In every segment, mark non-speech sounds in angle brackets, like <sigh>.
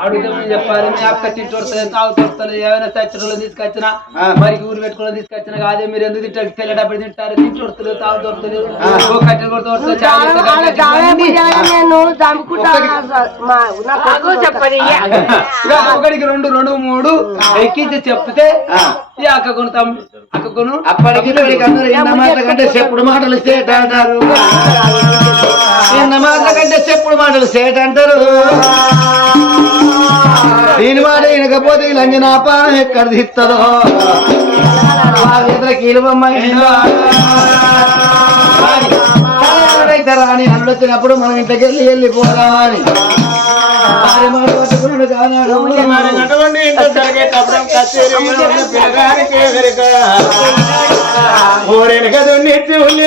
అడుగుతామని చెప్పాలి. మీ అక్క తిట్టొడుతుంది తాగుతొడుతుంది ఏమైనా సచ్చడంలో తీసుకొచ్చినా ఆ. మరి ఊరు పెట్టుకుని తీసుకొచ్చినా కాదే మీరు ఎందుకు తింటారు తెల్లడప్పుడు తింటారు తింటొడుతుంది తాగుతొడుతుంది ఓ కట్టెలు కొడుతూ నేను చంపుకుంటా మా నా కొడుకు చెప్పని ఒకడికి రెండు రెండు మూడు ఎక్కించి చెప్తే ఈ అక్క కొను తమ్ అక్క కొను అప్పటికి మాటల కంటే చెప్పుడు మాటలు సేట్ అంటారు ఎన్న మాటల కంటే చెప్పుడు మాటలు సేట్ అంటారు దీని మాట వినకపోతే ఈ లంజనాప ఎక్కడ తీస్తుందో వాళ్ళ కీలుబొమ్మ రాని అల్లు వచ్చినప్పుడు మనం ఇంటికి వెళ్ళి వెళ్ళిపోదామని భార్య అటువంటి ఇంట్లో జరిగేటప్పుడు కచేరీ పిల్లగానికి ఎదురుక ఊరెనక దున్నిచ్చి ఉంది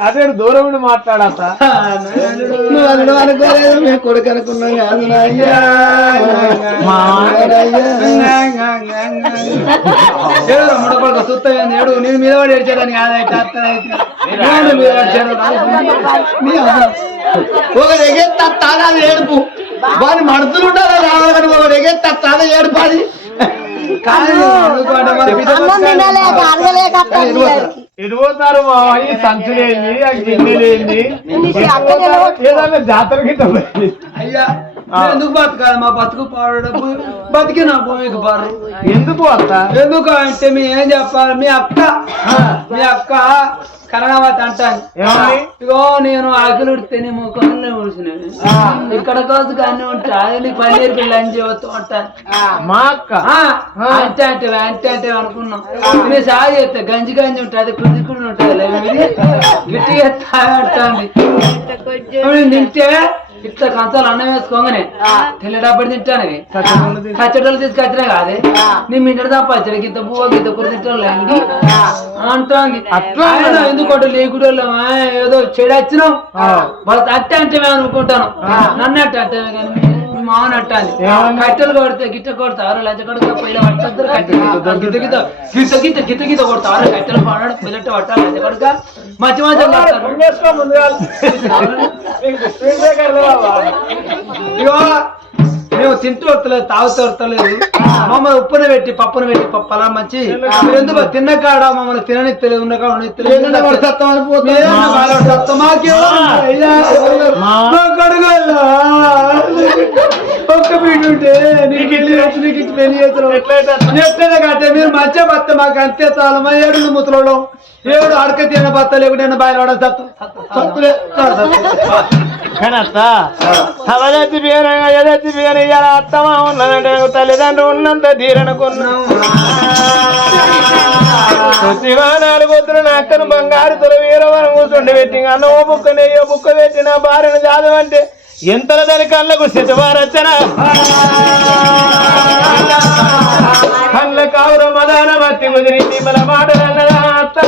అదే దూరం ఉండి మాట్లాడతా నువ్వు అనడం అనుకోలేదు మీ కొడుకు అనుకున్నాం కాదు నాయ్యా. ఏడు ముడపడక సుత్తమైంది ఏడు నేను మీద పడి ఏడ్చాడని కాదైతే అత్తనైతే మీద పడిచాడు ఎగెత్త తాదా ఏడుపు. వాని మడుతులు ఉండాలి రావాలి ఒకడు ఎగెత్త తాదా ఏడుపు అది. అన్నం తినలేక పోతారు మా ఈ సంచులేంది ఆ గిన్నెలేంది ఇన్ని అక్క నిలబడి ఏదన్నా జాతర గిట్ట పోయింది. అయ్యా ఎందుకు బతకాలి? మా బతుకు పాడు డబ్బు బతికి నా భూమికి ఎందుకు అత్త? ఎందుకు అంటే మీ ఏం చెప్పాలి? మీ అక్క. మీ అక్క కరణవతి అంటాను ఇగో నేను ఆకలి ఉడితే నీ ముఖంలో ఇక్కడ కోసం అన్ని ఉంటాయి నీ పన్నీర్ పిల్ల అని చెబుతూ ఉంటాను మా అక్క? ఆ, అంటే అంటే అంటే అంటే అనుకున్నాం. నేను సాగు చేస్తే. గంజి గంజి ఉంటుంది. కుది కుడి ఉంటుంది. <laughs> గట్టిగా తాగుతుంది తింటే ఇట్లా కంచాలు అన్నం వేసుకోగానే తెల్లడప్పుడు తింటాను పచ్చడిలు తీసుకొచ్చినా కాదే. నీ మింటడు తప్ప పచ్చడి గిత్త పువ్వు గిత్త కూర తింటాను అంటాంది ఎందుకంటే లేకుడోళ్ళమా ఏదో చెడు వచ్చినాం. వాళ్ళు అట్టే అంటే అనుకుంటాను. నన్ను అట్టే అంటే కానీ మీ అట్టాలి. కట్టెలు కొడితే గిట్ట కొడతారు లంచ కొడితే పైన పట్టద్దు కట్టెలు గిత్త గిత్త గిత్త గిత్త గిత్త గిత్త కొడతారు కట్టెలు పడాడు పిల్లట పట్టాలి లంచ కొడుక. మంచి ఇగో మేము తింటూ వస్తలేదు తాగుతూ వస్తలేదు. మమ్మల్ని ఉప్పున పెట్టి పప్పున పెట్టి పప్పలా మంచి. ఎందుకు తిన్న కాడ మమ్మల్ని తిననిత్తలేదు ఉన్న కాడ ఏదైనా ఒక్క బిడ్డ ఉంటే నీకు ఇల్లు కట్టి నీకు ఇచ్చి పెళ్ళి చేస్తున్నావు. ఎట్లయితే మీరు మధ్య భర్త మాకు అంతే చాలు. మా ఏడు ముత్తలలో ఏడు అడక తిన్న భర్త లేకుంటే బయలు సత్తులే అత్త పేరు పేరు అత్తమా ఉన్నదంటే తల్లిదండ్రులు ఉన్నంత ధీరనుకున్నాం శివానాలు నా అక్కను బంగారు తొల వీరవరం కూర్చుండి పెట్టి అన్న ఓ బుక్క నెయ్యో బుక్క పెట్టి నా భార్యను జాదమంటే ఎంతల దాని కళ్ళకు శతవారచన కళ్ళ కావుర మదాన మత్తి కుదిరి మన మాటలన్నదా అత్త?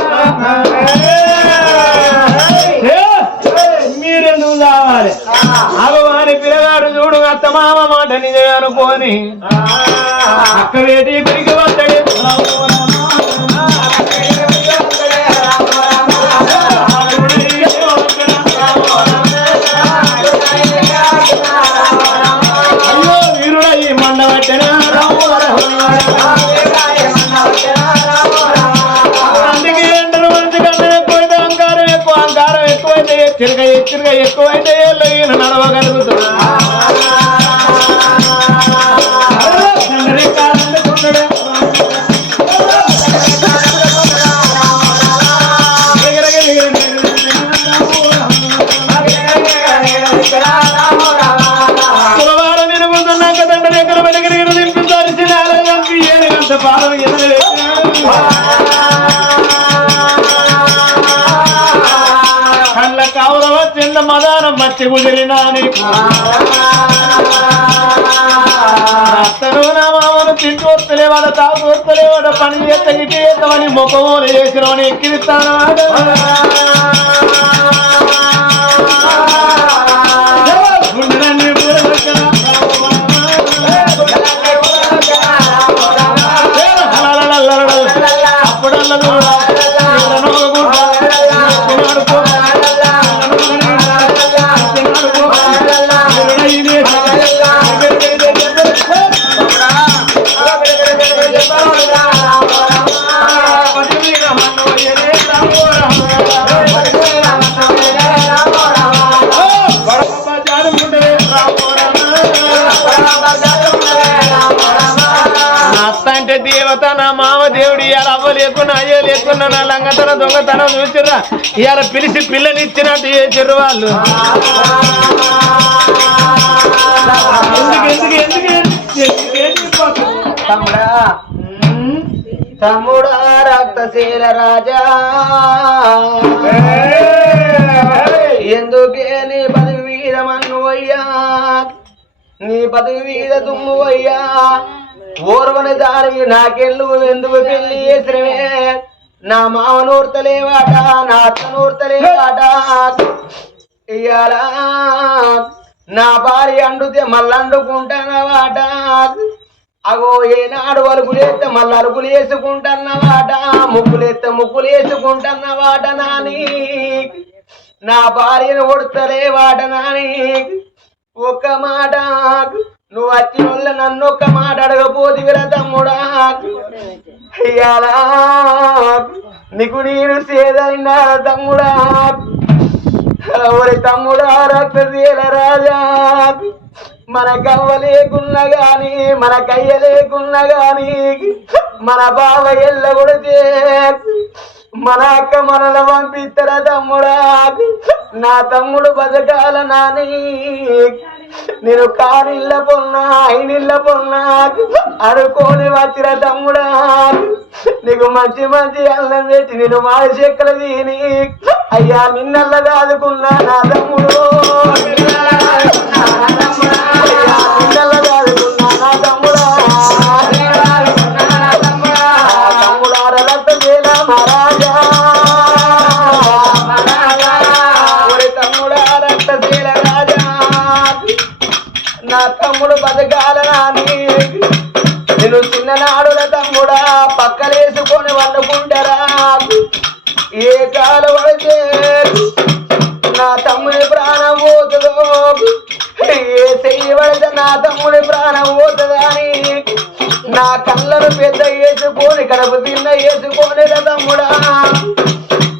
మీరెందుకు కావాలి? అగవాని పిల్లగాడు చూడు అత్త మామ మాట నిజమే అనుకోని. అక్క వేటి పిరికి వస్తాడు మచ్చి కుదిరినా అత్తను నా మామను తింటూ వస్తలే వాడ తాగు వస్తలే వాడ పని చేత ఇటు చేస్తామని ముఖమూలు చేసిన ఎక్కిరిస్తాను అవ్వ లేకున్నా అయ్యే లేకున్నా నా లంగతనం దొంగతనం చూసిర్రా. ఇవాళ పిలిచి పిల్లని ఇచ్చినట్టు చేసిర్రు వాళ్ళు. ఎందుకు ఎందుకు ఎందుకు ఎందుకు ఎందుకు? తమ్ముడా తమ్ముడా రక్తశీల రాజా. ఎందుకే నీ పదవి మీద మన్ను అయ్యా నీ పదవి మీద దుమ్ము అయ్యా ఓర్వని దానివి నాకెళ్ళు ఎందుకు పెళ్ళి చేసినవే? నా మామ నూర్తలేవాట నా అత్త నూర్తలేవాట ఇయ్యాల నా భార్య అండుతే మళ్ళీ అండుకుంటానవాట అగో ఏనాడు అలుగులేస్తే మళ్ళీ అలుగులు వేసుకుంటున్నవాట. ముగ్గులేస్తే ముగ్గులు వేసుకుంటున్నవాట నాని. నా భార్యను కొడతలే వాట నాని. ఒక్క మాట నువ్వు అచ్చి నన్ను ఒక్క మాట అడగపోదివిరా తమ్ముడా. అయ్యాలా నీకు నేను సేదైనా తమ్ముడా. ఒరి తమ్ముడా రక్తశీల రాజా. మన గవ్వ లేకున్నా గాని మన కయ్య లేకున్నా గాని మన బావ ఎల్ల కొడితే మన అక్క మనల పంపిస్తారా తమ్ముడా? నా తమ్ముడు బతకాల నాని. నేను కారిళ్ళ పొన్నా ఐనిళ్ళ పొన్నా. అనుకోని వచ్చిన తమ్ముడా. నీకు మంచి మంచి అల్లం పెట్టి నేను మాడి చెక్కలు తిని. అయ్యా నిన్నల్ల దాదుకున్నా నా తమ్ముడు. నా తమ్ముడు బతకాల నాని నేను చిన్ననాడుల తమ్ముడా పక్కలేసుకొని వండుకుంటారా. ఏ కాలు పడితే నా తమ్ముడి ప్రాణం పోతుందో ఏ చెయ్యి పడితే నా తమ్ముడి ప్రాణం పోతుందని నా కళ్ళను పెద్ద వేసుకొని కడుపు తిన్న వేసుకొని తమ్ముడా.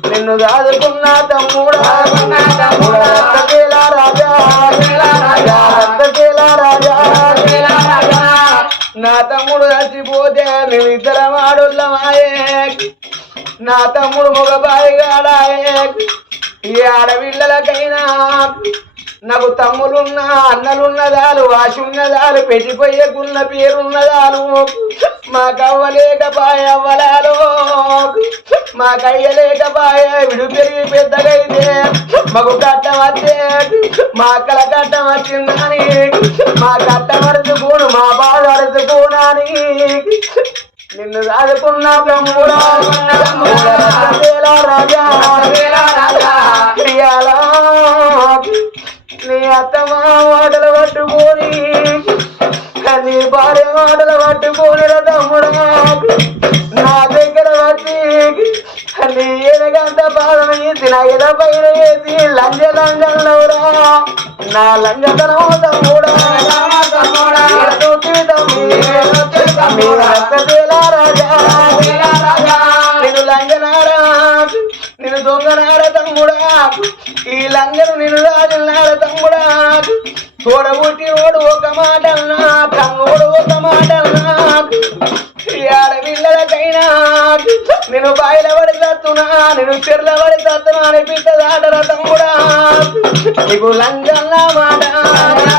నిన్ను దాదుకున్నా తమ్ముడా. తమ్ముడా. తమ్ముడు చచ్చిపోతే మేమిద్దరం ఆడోళ్ళమాయే నా తమ్ముడు మగబాయి గాడాయే ఈ ఆడపిల్లలకైనా నాకు తమ్ములున్నా అన్నలున్నదాలు వాసున్నదాలు పెట్టిపోయేకున్న పేరున్నదాలు మా కవ్వలేకపాయ అవ్వలాలో మా విడు పెరిగి పెద్దగైతే. మాకు కట్టం వచ్చే మా అక్కల కట్టం వచ్చిందని మా కట్టం అరుచుకోను మా బాధ అరుచుకోనని. నిన్ను దాదుకున్న తమ్ముడా రాజా రాజా నీ అత్తమ్మ మాటలు పట్టుకొని నీ భార్య మాటలు పట్టుకొని రా నా దగ్గర వచ్చి నీ ఎనగంట బాధ వేసి నా ఎద పైన వేసి లంజ లంజన్నవురా నా లంజతనం తమ్ముడా తమ్ముడా తమ్ముడా రాజా తమ్ముడా. ఈ లంగను నేను రాజున్నార తమ్ముడా. చూడబుట్టి ఓడు ఒక మాట కన్నోడు ఒక మాట ఈ ఆడపిల్లలకైనా నేను బాయిల పడి తత్తున్నా నేను చెర్ల పడి తత్తున్నా అని పిట్ట తమ్ముడా. నీకు లంగల్లా మాట.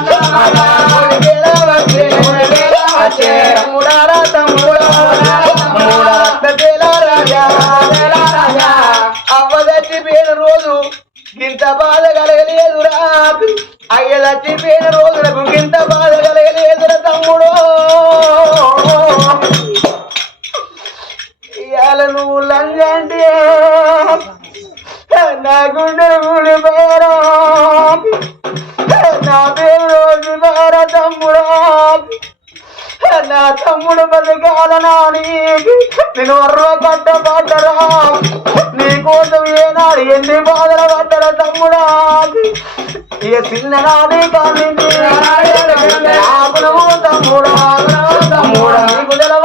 ఇంత బాధ కలగలేదురా అయ్య చచ్చిపోయిన రోజులకు ఇంత బాధ కలగలేదురా తమ్ముడు. ఇవాళ నువ్వు లంగంటే నా గుండె గుడి పేరా నా పేరు రోజు పేర తమ్ముడు? నా తమ్ముడు బతకాలనా నీకు నేను పడ్డ పడ్డరా నీ కోసం ఏనాడు ఎన్ని బాధలు పడ్డరా తమ్ముడా. ఇక చిన్ననాడే కానీ తమ్ముడా. తమ్ముడా. నీకు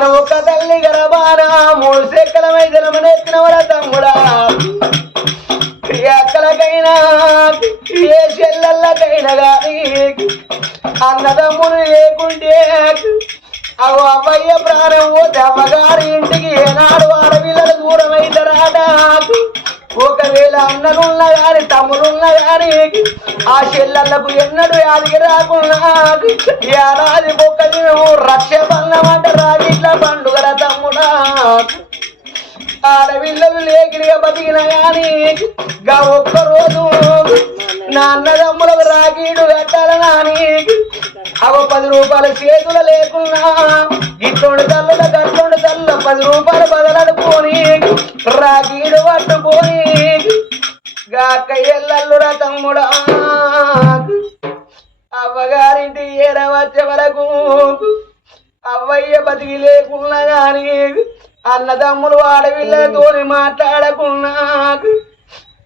మన ఒక తల్లి గరబాన మూడు సెక్కల మైదనం ఎత్తినవర తమ్ముడా. ఏ అక్కలకైనా ఏ చెల్లెళ్ళకైనా కానీ అన్నదమ్ములు లేకుంటే అవు అవ్వయ్య ప్రాణం పోతే అమ్మగారి ఇంటికి ఏనాడు ఆడపిల్లలు దూరం అవుతారాట ఒకవేళ అన్నలున్న గాని తమ్ములున్న గాని ఆ చెల్లెళ్ళకు ఎన్నడు యాదికి రాకుండా ఏడాది ఒక్క దినం రక్ష బంధమంట రాగిట్ల పండుగల తమ్ముడా ఆడపిల్లలు లేకిడిగా బతికిన కానీ గా ఒక్క రోజు నా అన్నదమ్ములకు రాకీడు కట్టాలని అవ పది రూపాయల చేతుల లేకున్నా ఇట్టుండి తల్లుల గట్లుండి తల్ల పది రూపాయలు బదలడుకొని రాకీడు పట్టుకొని గాకయ్యల్లల్లురా తమ్ముడా అవ్వగారింటి ఏర వచ్చే వరకు అవ్వయ్య బతికి లేకున్నా గాని అన్నదమ్ములు ఆడపిల్లలతోని మాట్లాడకున్నా.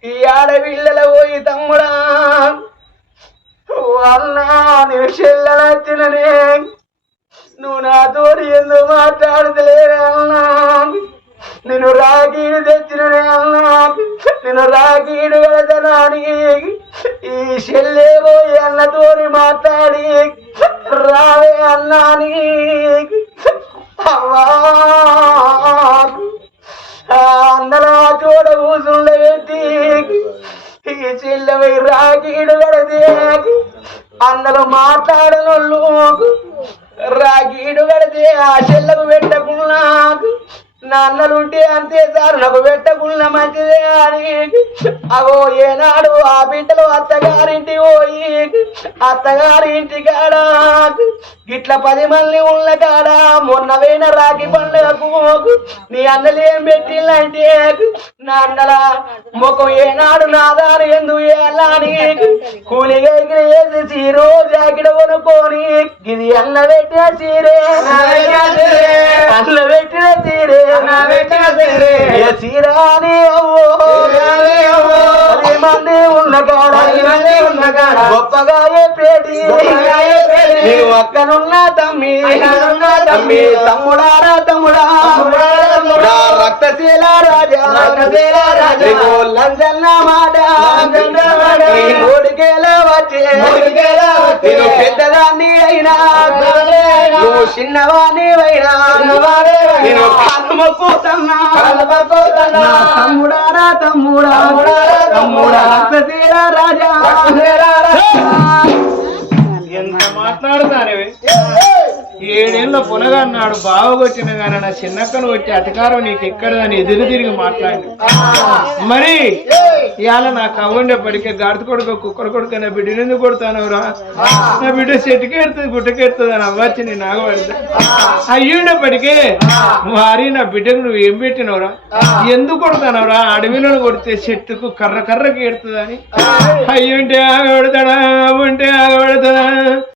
ఈ ఆడపిల్లల పోయి తమ్ముడా. అన్నా నేను చెల్లెలచ్చిననే నువ్వు నాతో ఎందుకు మాట్లాడతలేరే అన్నా? నేను రాగీడు తెచ్చిన అన్నా నేను రాగీడు కడతనాని ఈ చెల్లేవో అన్నతోని మాట్లాడి రావే అన్నాని అవ్వా ఆ ఆ చోట ఈ చెల్లెవై రాగీడు కడితే అందరూ మాట్లాడనోళ్ళు రాగీడు కడితే ఆ చెల్లకు పెట్టకుండా నాన్నలుంటే అంతే సార్ నాకు పెట్టకుండా మంచిదే అని. అగో ఏనాడు ఆ బిడ్డలు అత్తగారింటి పోయి అత్తగారింటి కాడా ఇట్ల పది మంది ఉన్న కాడ మొన్న వేణ రాగి పండుగకు నీ అన్నలేం పెట్టిందంటే నా అన్నల ముఖం ఏనాడు నాదారు ఎందు అని కూలిగా వేసి చీరో జాకెట్ కొనుక్కొని ఇది అన్న పెట్టిన చీరే. అన్న పెట్టిన చీరే. ఏ చీర అని అవ్వో. పది మంది ఉన్న ఉన్న కాడ. గొప్పగా చెప్పేటి నీవు అక్కనున్న తమ్మి తమ్మి. తమ్ముడారా తమ్ముడా. నా రక్తశీల రాజా. నీవు లంజన్న మాట. నీ ఓడికేలా వచ్చే. నేను పెద్దదాన్ని అయినా. నువ్వు చిన్నవాణి అయినా. నేను తమ్ముడారా తమ్ముడా. తమ్ముడా. రక్తశీల రాజా. ఎంత మాట్లాడుతానేవి? ఏడేళ్ళ పునగన్నాడు బావగొట్టిన గాని నా చిన్నక్కను వచ్చి అధికారం నీకు ఎక్కడదని ఎదురు తిరిగి మాట్లాడి మరి ఇవాళ నా కవ్వండేపటికే గాడిద కొడుకు కుక్కర కొడుకు నా బిడ్డ ఎందుకు కొడతానవరా? నా బిడ్డ చెట్టుకెడుతుంది గుట్టకెడుతుంది అని అవ్వచ్చు నేను నాగబడితే అయ్యుండేపటికే వారి నా బిడ్డకు నువ్వు ఏం పెట్టినవరా? ఎందుకు కొడతానవరా? అడవిలో కొడితే చెట్టుకు కర్ర కర్రకి ఎడుతుందని. అయ్యుంటే ఆగపడతాడా ఉంటే ఆగబడతాడా?